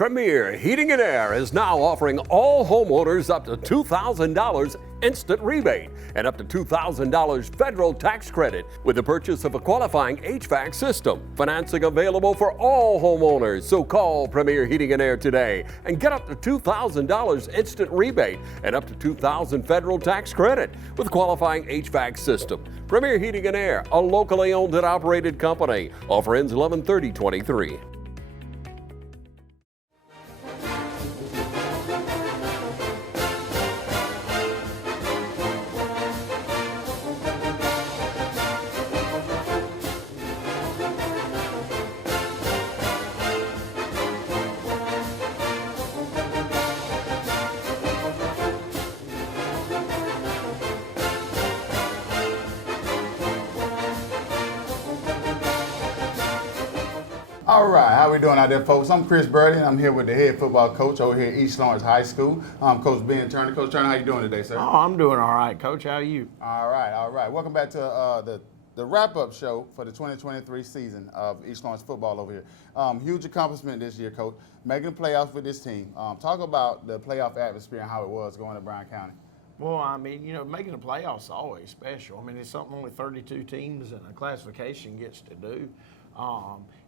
Premier Heating and Air is now offering all homeowners up to $2,000 instant rebate and up to $2,000 federal tax credit with the purchase of a qualifying HVAC system. Financing available for all homeowners, so call Premier Heating and Air today and get up to $2,000 instant rebate and up to $2,000 federal tax credit with qualifying HVAC system. Premier Heating and Air, a locally owned and operated company. Offer ends 11/30/23. All right, how we doing out there, folks? I'm Chris Birdie, and I'm here with the head football coach over here at East Lawrence High School, Coach Ben Turner. Coach Turner, how you doing today, sir? Oh, I'm doing all right, Coach. How are you? All right. Welcome back to the wrap-up show for the 2023 season of East Lawrence football over here. Huge accomplishment this year, Coach, making the playoffs with this team. Talk about the playoff atmosphere and how it was going to Bryan County. Well, I mean, making the playoffs is always special. I mean, it's something only 32 teams in a classification gets to do.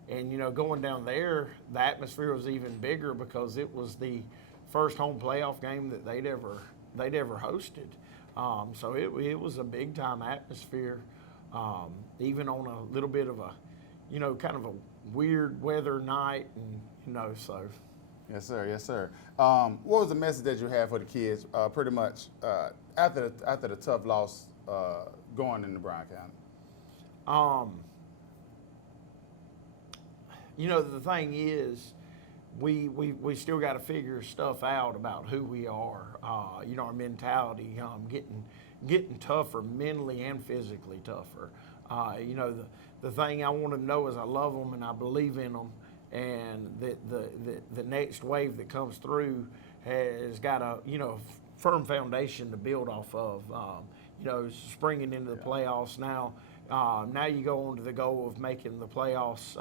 And going down there, the atmosphere was even bigger because it was the first home playoff game that they'd ever hosted. So it was a big time atmosphere, even on a little bit of a, kind of a weird weather night, and so. Yes, sir. What was the message that you had for the kids, pretty much after the tough loss going into Bryan County? The thing is, we still got to figure stuff out about who we are. Our mentality, getting tougher, mentally and physically tougher. The thing I want them to know is I love them and I believe in them, and that the next wave that comes through has got a firm foundation to build off of. Springing into the playoffs now. Now you go on to the goal of making the playoffs,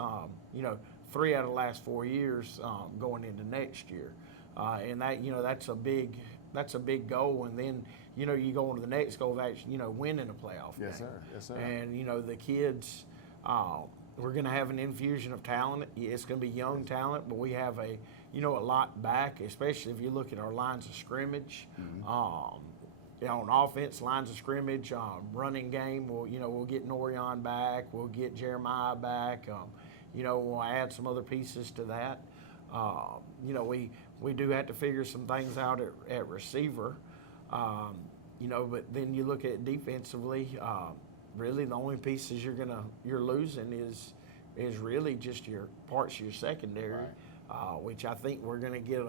3 out of the last 4 years going into next year. And that, that's a big goal. And then, you go on to the next goal of actually, winning a playoff game. Yes, sir. And, the kids, we're going to have an infusion of talent. It's going to be young talent, but we have a lot back, especially if you look at our lines of scrimmage. Mm-hmm. On offense, lines of scrimmage, running game, we'll get Norion back, we'll get Jeremiah back, we'll add some other pieces to that. We do have to figure some things out at receiver, but then you look at defensively, really the only pieces you're losing is really just your parts of your secondary, right. Which I think we're going to get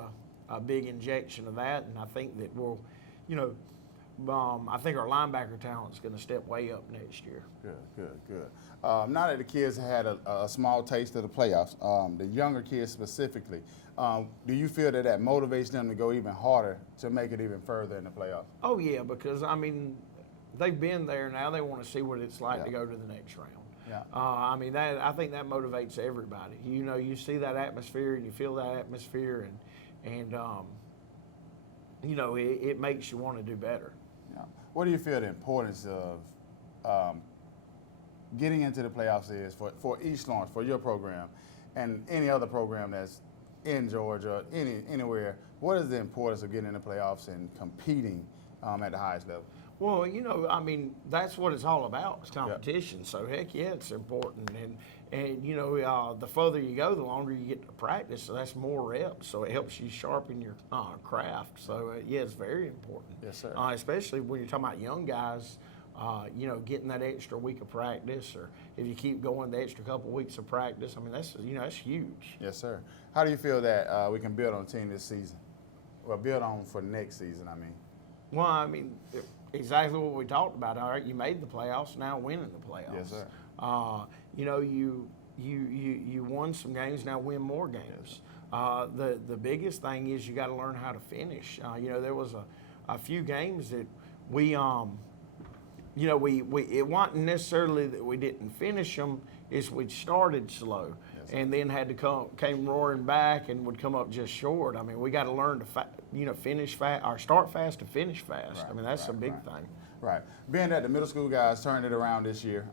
a big injection of that, and I think that we'll, I think our linebacker talent is going to step way up next year. Good. Now that the kids had a small taste of the playoffs, the younger kids specifically, do you feel that motivates them to go even harder to make it even further in the playoffs? Oh, yeah, because, they've been there now. They want to see what it's like to go to the next round. Yeah. I think that motivates everybody. You see that atmosphere and you feel that atmosphere, and it makes you want to do better. Yeah. What do you feel the importance of getting into the playoffs is for East Lawrence, for your program, and any other program that's in Georgia, anywhere? What is the importance of getting in the playoffs and competing at the highest level? Well, that's what it's all about. It's competition. Yep. So heck yeah, it's important. And the further you go, the longer you get to practice. So that's more reps. So it helps you sharpen your craft. So yeah, it's very important. Yes, sir. Especially when you're talking about young guys. Getting that extra week of practice, or if you keep going the extra couple weeks of practice. That's huge. Yes, sir. How do you feel that we can build on a team this season? Well, build on for next season, Well, exactly what we talked about. All right, you made the playoffs, now winning the playoffs. Yes, sir. You won some games, now win more games. The biggest thing is you got to learn how to finish. There was a few games that we it wasn't necessarily that we didn't finish them, it's we started slow. and then had to came roaring back and would come up just short. I mean, we got to learn to finish fast or start fast to finish fast. Right, I mean, that's a big right. thing. Right. Being that the middle school guys turned it around this year,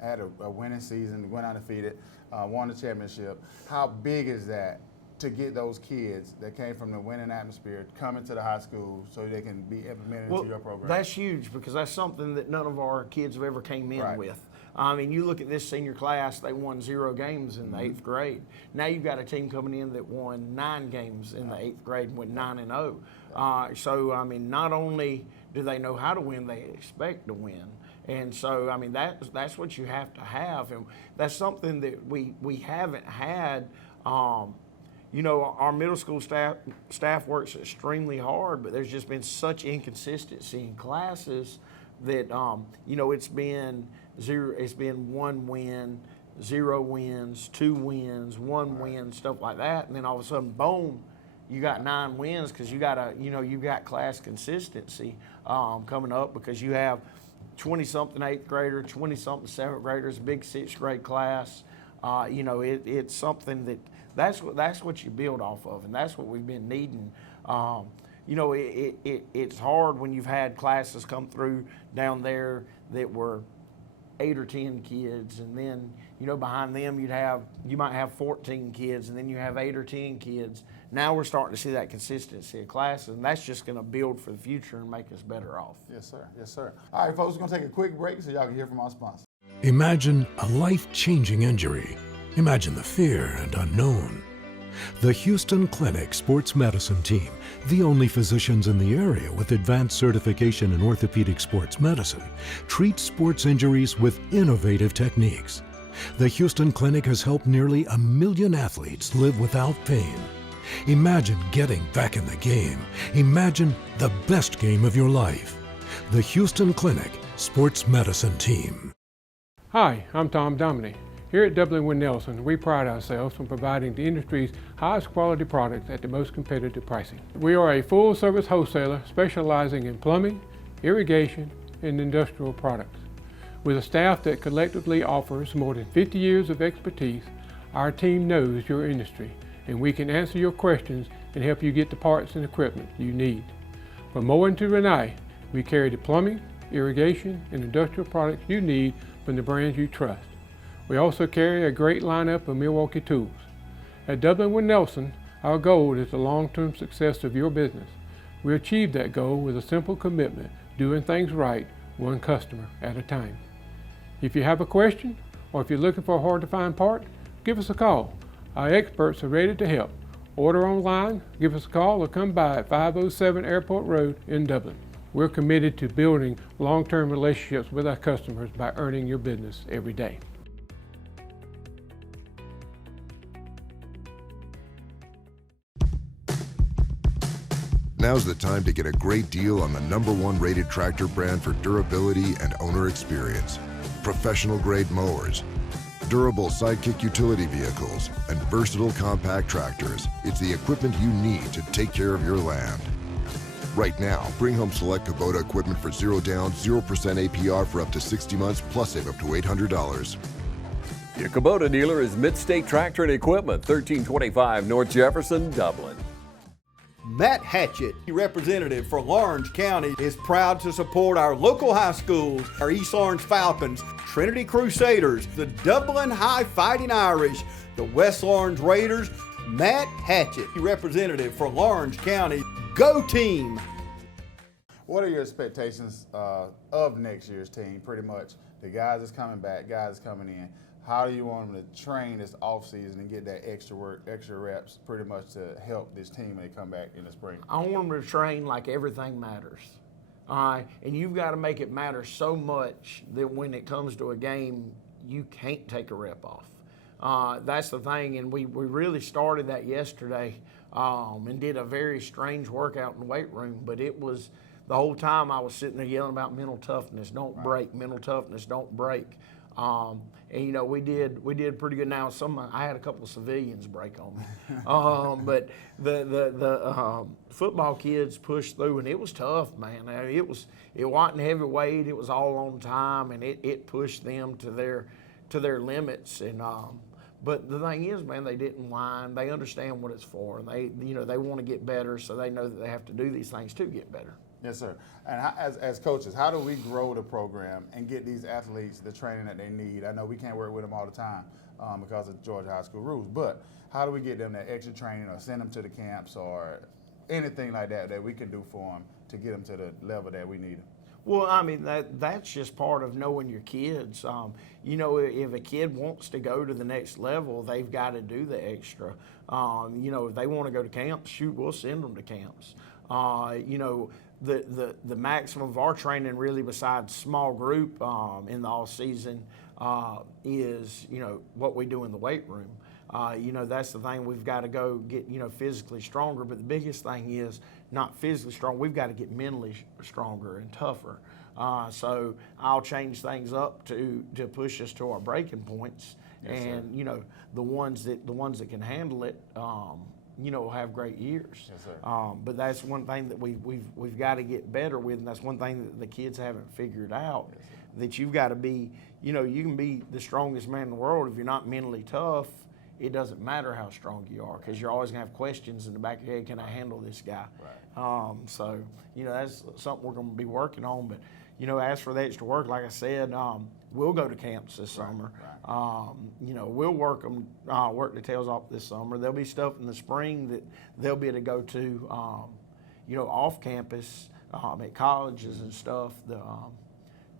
had a winning season, went undefeated, won the championship. How big is that to get those kids that came from the winning atmosphere coming to the high school so they can be implemented into your program? That's huge because that's something that none of our kids have ever came in with. I mean, you look at this senior class, they won 0 games in the 8th grade. Now you've got a team coming in that won 9 games in the 8th grade and went 9-0. So, I mean, not only do they know how to win, they expect to win. And so, I mean, that's what you have to have. And that's something that we haven't had. You know, our middle school staff works extremely hard, but there's just been such inconsistency in classes that, you know, it's been 1 win, 0 wins, 2 wins, 1 win, stuff like that. And then all of a sudden, boom, you got 9 wins because you got class consistency coming up because you have 20-something 8th grader, 20-something 7th graders, a big 6th grade class. You know, it's something that's what you build off of, and that's what we've been needing. You know, it's hard when you've had classes come through down there that were 8 or 10 kids, and then, you know, behind them you might have 14 kids, and then you have 8 or 10 kids. Now we're starting to see that consistency of classes, and that's just going to build for the future and make us better off. Yes, sir. Yes, sir. All right, folks, we're going to take a quick break so y'all can hear from our sponsor. Imagine a life-changing injury. Imagine the fear and unknown. The Houston Clinic Sports Medicine Team, the only physicians in the area with advanced certification in orthopedic sports medicine, treats sports injuries with innovative techniques. The Houston Clinic has helped nearly 1 million athletes live without pain. Imagine getting back in the game. Imagine the best game of your life. The Houston Clinic Sports Medicine Team. Hi, I'm Tom Domine. Here at W. Nelson, we pride ourselves on providing the industry's highest quality products at the most competitive pricing. We are a full-service wholesaler specializing in plumbing, irrigation, and industrial products. With a staff that collectively offers more than 50 years of expertise, our team knows your industry, and we can answer your questions and help you get the parts and equipment you need. From Moen to Renee, we carry the plumbing, irrigation, and industrial products you need from the brands you trust. We also carry a great lineup of Milwaukee tools. At W. Nelson, our goal is the long-term success of your business. We achieve that goal with a simple commitment, doing things right, one customer at a time. If you have a question, or if you're looking for a hard-to-find part, give us a call. Our experts are ready to help. Order online, give us a call, or come by at 507 Airport Road in Dublin. We're committed to building long-term relationships with our customers by earning your business every day. Now's the time to get a great deal on the #1 rated tractor brand for durability and owner experience. Professional grade mowers, durable sidekick utility vehicles, and versatile compact tractors. It's the equipment you need to take care of your land. Right now, bring home select Kubota equipment for 0 down, 0% APR for up to 60 months, plus save up to $800. Your Kubota dealer is Mid-State Tractor and Equipment, 1325 North Jefferson, Dublin. Matt Hatchett, representative for Lawrence County, is proud to support our local high schools, our East Lawrence Falcons, Trinity Crusaders, the Dublin High Fighting Irish, the West Lawrence Raiders. Matt Hatchett, representative for Lawrence County. Go team! What are your expectations of next year's team, pretty much? The guys that's coming back, guys coming in. How do you want them to train this offseason and get that extra work, extra reps, pretty much to help this team when they come back in the spring? I want them to train like everything matters. And you've got to make it matter so much that when it comes to a game, you can't take a rep off. That's the thing, and we really started that yesterday and did a very strange workout in the weight room, but it was the whole time I was sitting there yelling about mental toughness, don't break, mental toughness, don't break. And you know, we did pretty good. Now I had a couple of civilians break on me, but the football kids pushed through, and it was tough, man. It wasn't heavyweight. It was all on time, and it pushed them to their limits. And But the thing is, man, they didn't whine. They understand what it's for, and they want to get better, so they know that they have to do these things to get better. Yes, sir. And as coaches, how do we grow the program and get these athletes the training that they need? I know we can't work with them all the time because of Georgia high school rules, but how do we get them that extra training or send them to the camps or anything like that we can do for them to get them to the level that we need them? Well, I mean, that's just part of knowing your kids. If a kid wants to go to the next level, they've got to do the extra. If they want to go to camps, shoot, we'll send them to camps. The maximum of our training, really, besides small group in the off season, is what we do in the weight room. That's the thing. We've got to go get physically stronger, but the biggest thing is not physically strong. We've got to get mentally stronger and tougher. So I'll change things up to push us to our breaking points, yes, and sir. The ones that can handle it. Will have great years. Yes, sir. But that's one thing that we've got to get better with, and that's one thing that the kids haven't figured out. Yes, that you've got to be, you can be the strongest man in the world if you're not mentally tough. It doesn't matter how strong you are, because you're always gonna have questions in the back of your head. Can I handle this guy? Right. So that's something we're gonna be working on. But as for the extra work, like I said, we'll go to camps this summer. Right. We'll work the tails off this summer. There'll be stuff in the spring that they'll be able to go to, off campus at colleges and stuff,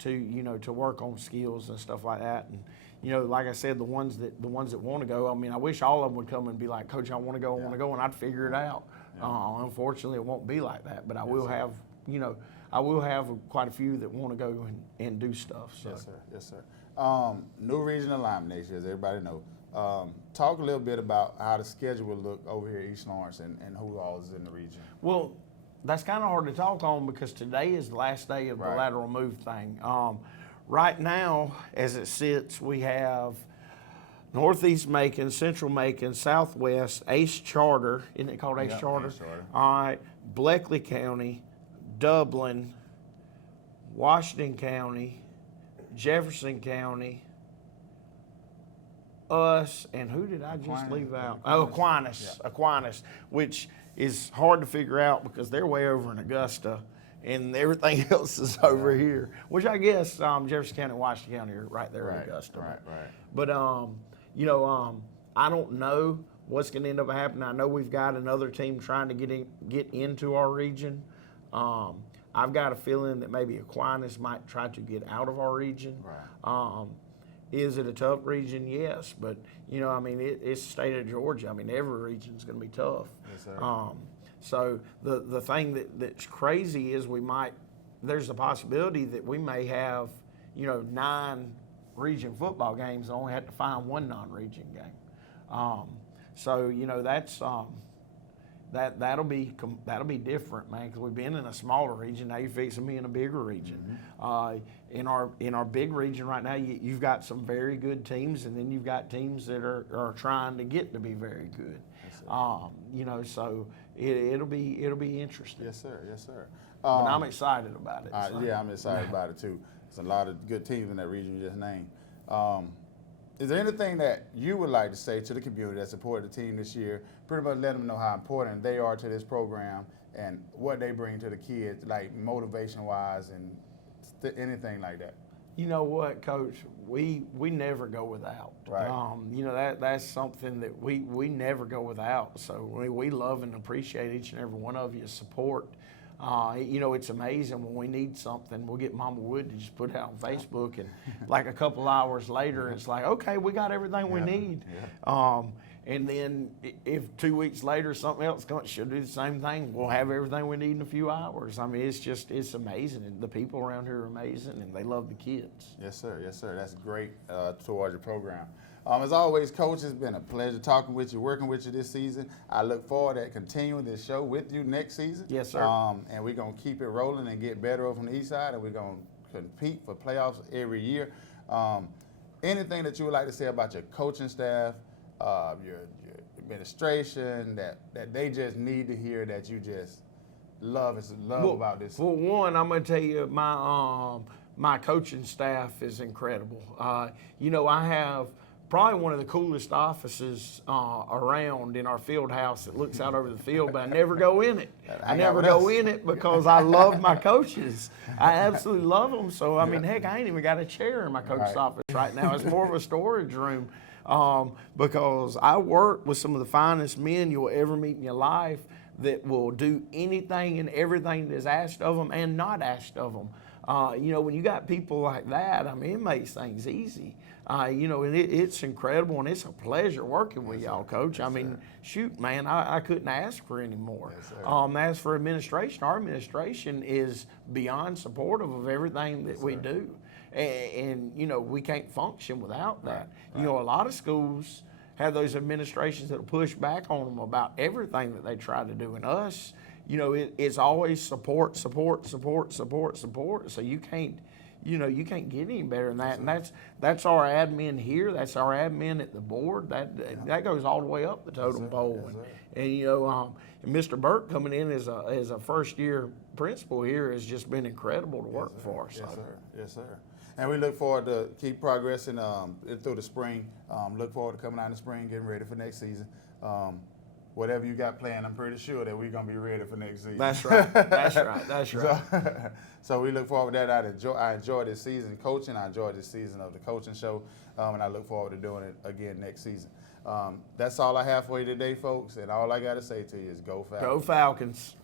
to work on skills and stuff like that. And like I said, the ones that want to go, I mean, I wish all of them would come and be like, Coach, I want to go, and I'd figure it out. Yeah. Unfortunately, it won't be like that. But I will have, I will have quite a few that want to go and do stuff. So. Yes, sir. Yes, sir. New region alignment next year, as everybody knows. Talk a little bit about how the schedule will look over here at East Lawrence and who all is in the region. Well, that's kind of hard to talk on because today is the last day of the lateral move thing. Right now, as it sits, we have Northeast Macon, Central Macon, Southwest, Ace Charter. Isn't it called Ace Charter? Ace Charter. All right. Bleckley County, Dublin, Washington County, Jefferson County, us, and who did I just leave out? Aquinas. Yeah. Aquinas, which is hard to figure out because they're way over in Augusta. And everything else is over here, which I guess Jefferson County and Washington County are right there in Augusta. Right. But, I don't know what's going to end up happening. I know we've got another team trying to get into our region. I've got a feeling that maybe Aquinas might try to get out of our region. Right. Is it a tough region? Yes. But, it's the state of Georgia. I mean, every region is going to be tough. Yes, sir. So the thing that's crazy is there's a possibility that we may have, 9 region football games and only have to find one non-region game. That's that'll be different, man, because we've been in a smaller region. Now you're fixing me in a bigger region. Mm-hmm. In our big region right now, you've got some very good teams, and then you've got teams that are trying to get to be very good. Yes, so it'll be interesting. Yes, sir. Yes, sir. But I'm excited about it. Yeah, I'm excited about it too. There's a lot of good teams in that region you just named. Is there anything that you would like to say to the community that supported the team this year? Pretty much let them know how important they are to this program and what they bring to the kids, like motivation-wise and anything like that. You know what, Coach? We never go without. Right. That's something that we never go without. So we love and appreciate each and every one of your support. It's amazing when we need something, we'll get Mama Wood to just put it out on Facebook, and like a couple hours later, it's like, okay, we got everything we need. Yeah. And then if 2 weeks later something else comes, she'll do the same thing. We'll have everything we need in a few hours. I mean, it's amazing. And the people around here are amazing, and they love the kids. Yes, sir. Yes, sir. That's great towards your program. As always, Coach, it's been a pleasure talking with you, working with you this season. I look forward to continuing this show with you next season. Yes, sir. And we're going to keep it rolling and get better over on the east side, and we're going to compete for playoffs every year. Anything that you would like to say about your coaching staff, your administration, that they just need to hear that you just love about this? Well, one, I'm going to tell you, my coaching staff is incredible. I have probably one of the coolest offices around in our field house that looks out over the field, but I never go in it. I never go in it because I love my coaches. I absolutely love them. So, I mean, heck, I ain't even got a chair in my coach's office right now. It's more of a storage room because I work with some of the finest men you'll ever meet in your life that will do anything and everything that's asked of them and not asked of them. You know, when you got people like that, I mean, it makes things easy. You know, and it's incredible, and it's a pleasure working with y'all, Coach. I mean, shoot, man, I couldn't ask for any more. As for administration, our administration is beyond supportive of everything that we do. And, you know, we can't function without that. You know, a lot of schools have those administrations that will push back on them about everything that they try to do. And us, you know, it's always support, support, support, support, support. So you can't, you know, you can't get any better than that. And that's our admin here. That's our admin at the board. That goes all the way up the totem pole. And you know, and Mr. Burke coming in as a first year principal here has just been incredible to work for. So. Yes, sir. Yes, sir. And we look forward to keep progressing through the spring. Look forward to coming out in the spring, getting ready for next season. Whatever you got planned, I'm pretty sure that we're gonna be ready for next season. That's right. That's right. That's right. So we look forward to that. I enjoy this season coaching. I enjoy this season of the coaching show, and I look forward to doing it again next season. That's all I have for you today, folks. And all I got to say to you is go Falcons. Go Falcons.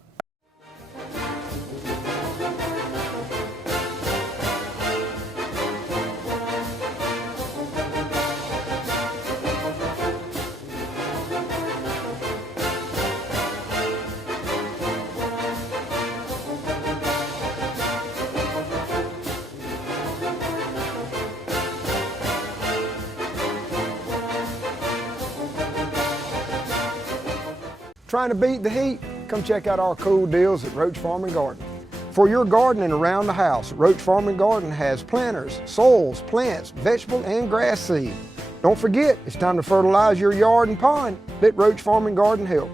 Trying to beat the heat? Come check out our cool deals at Roach Farm and Garden. For your gardening around the house, Roach Farm and Garden has planters, soils, plants, vegetable and grass seed. Don't forget, it's time to fertilize your yard and pond. Let Roach Farm and Garden help.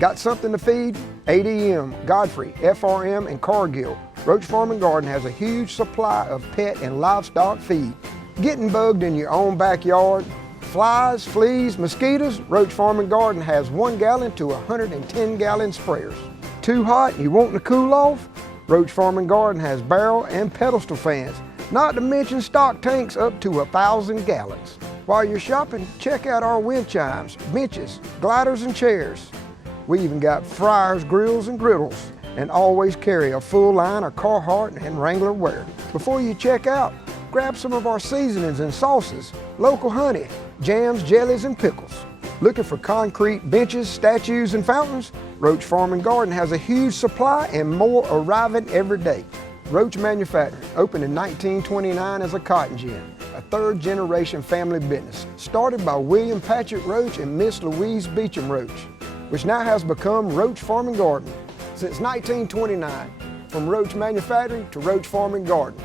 Got something to feed? ADM, Godfrey, FRM, and Cargill. Roach Farm and Garden has a huge supply of pet and livestock feed. Getting bugged in your own backyard? Flies, fleas, mosquitoes, Roach Farm and Garden has 1 gallon to 110 gallon sprayers. Too hot and you want to cool off? Roach Farm and Garden has barrel and pedestal fans, not to mention stock tanks up to 1,000 gallons. While you're shopping, check out our wind chimes, benches, gliders and chairs. We even got fryers, grills and griddles, and always carry a full line of Carhartt and Wrangler wear. Before you check out, grab some of our seasonings and sauces, local honey, jams, jellies, and pickles. Looking for concrete benches, statues, and fountains? Roach Farm and Garden has a huge supply and more arriving every day. Roach Manufacturing opened in 1929 as a cotton gin, a third-generation family business, started by William Patrick Roach and Miss Louise Beecham Roach, which now has become Roach Farm and Garden. Since 1929, from Roach Manufacturing to Roach Farm and Garden.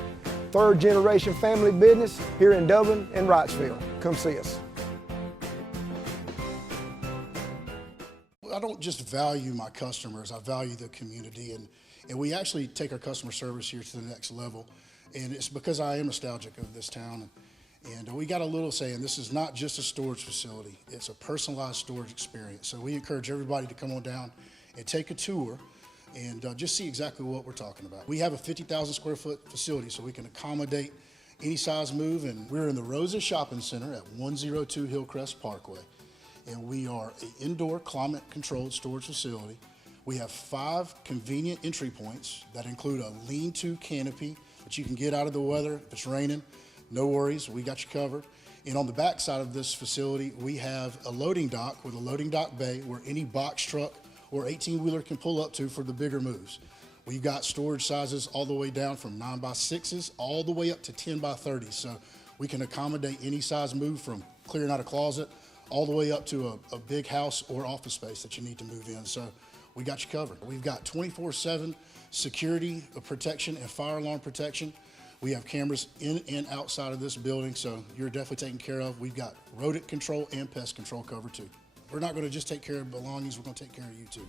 Third-generation family business here in Dublin and Wrightsville. Come see us. I don't just value my customers, I value the community, and we actually take our customer service here to the next level, and it's because I am nostalgic of this town, and we got a little saying, this is not just a storage facility, it's a personalized storage experience. So we encourage everybody to come on down and take a tour and just see exactly what we're talking about. We have a 50,000 square foot facility, so we can accommodate any size move, and we're in the Rosa Shopping Center at 102 Hillcrest Parkway. And we are an indoor climate-controlled storage facility. We have 5 convenient entry points that include a lean-to canopy that you can get out of the weather if it's raining. No worries, we got you covered. And on the back side of this facility, we have a loading dock with a loading dock bay where any box truck or 18-wheeler can pull up to for the bigger moves. We've got storage sizes all the way down from 9x6s all the way up to 10x30s. So we can accommodate any size move from clearing out a closet all the way up to a big house or office space that you need to move in. So we got you covered. We've got 24/7 security protection and fire alarm protection. We have cameras in and outside of this building, so you're definitely taken care of. We've got rodent control and pest control covered too. We're not going to just take care of belongings, we're going to take care of you too.